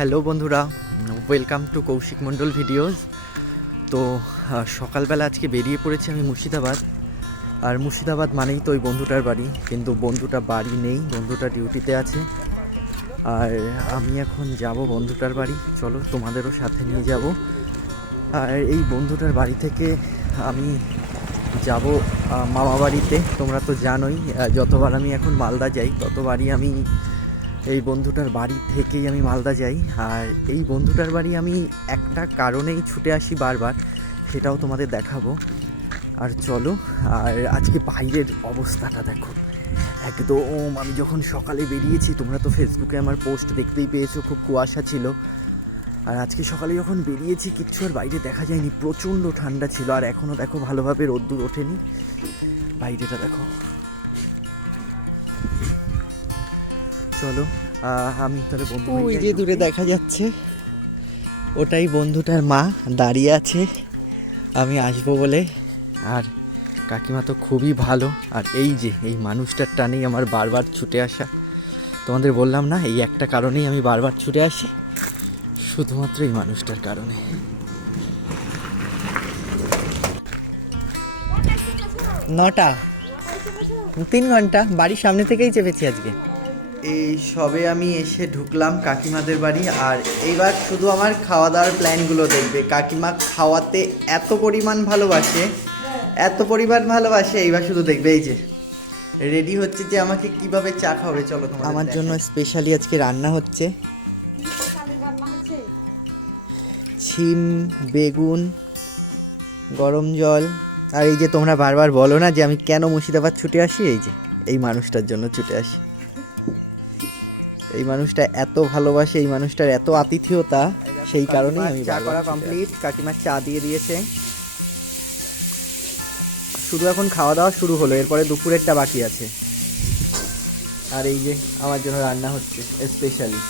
Hello বন্ধুরা, welcome to Kaushik Mondal videos. তো সকালবেলা আজকে বেরিয়ে পড়েছি আমি মুর্শিদাবাদ। আর মুর্শিদাবাদ মানেই তো ওই বন্ধুটার বাড়ি, কিন্তু বন্ধুটা বাড়ি নেই, বন্ধুটা ডিউটিতে আছে। আর আমি এখন যাব বন্ধুটার বাড়ি, চলো তোমাদেরও সাথে নিয়ে যাব। আর এই বন্ধুটার বাড়ি থেকে আমি যাব মামা বাড়িতে। তোমরা তো জানোই, যতবার আমি এখন মালদা যাই ততবারই আমি এই বন্ধুটার বাড়ি থেকেই আমি মালদা যাই। আর এই বন্ধুটার বাড়ি আমি একটা কারণেই ছুটে আসি বারবার, সেটাও তোমাদের দেখাবো। আর চলো, আর আজকে বাইরের অবস্থাটা দেখো একদম। আমি যখন সকালে বেরিয়েছি, তোমরা তো ফেসবুকে আমার পোস্ট দেখতেই পেয়েছো, খুব কুয়াশা ছিল। আর আজকে সকালে যখন বেরিয়েছি কিচ্ছু আর বাইরে দেখা যায়নি, প্রচণ্ড ঠান্ডা ছিল। আর এখনও দেখো ভালোভাবে রোদ্দুর ওঠেনি, বাইরেটা দেখো। চলো আমি তাহলে বন্ধু, ওই যে দূরে দেখা যাচ্ছে ওটাই বন্ধুটার মা দাঁড়িয়ে আছে আমি আসবো বলে। আর কাকিমা তো খুবই ভালো। আর এই যে এই মানুষটার টানেই আমার বারবার ছুটে আসা। তোমাদের বললাম না, এই একটা কারণেই আমি বারবার ছুটে আসি, শুধুমাত্র এই মানুষটার কারণে। নটা 3 ঘন্টা বাড়ির সামনে থেকেই চেপেছি আজকে। এই সবে আমি এসে ঢুকলাম কাকিমাদের বাড়ি। আর এইবার শুধু আমার খাওয়া দাওয়ার প্ল্যানগুলো দেখবে। কাকিমা খাওয়াতে এত পরিমাণ ভালোবাসে, এত পরিমাণ ভালোবাসে, এইবার শুধু দেখবে। এই যে রেডি হচ্ছে যে আমাকে কিভাবে চা খাওয়াবে। চলো তোমার আমার জন্য স্পেশালি আজকে রান্না হচ্ছে ছিম, বেগুন, গরম জল। আর এই যে তোমরা বারবার বলো না যে আমি কেন মুর্শিদাবাদ ছুটে আসি, এই যে এই মানুষটার জন্য ছুটে আসি। এই মানুষটা এত ভালোবাসে, এই মানুষটার এত আতিথেয়তা, সেই কারণেই আমি চা করা কমপ্লিট। কাকিমার চা দিয়ে দিয়েছে, শুধু এখন খাওয়া দাওয়া শুরু হলো, এরপরে দুপুরেরটা বাকি আছে। আর এই যে আমার জন্য রান্না হচ্ছে স্পেশালি।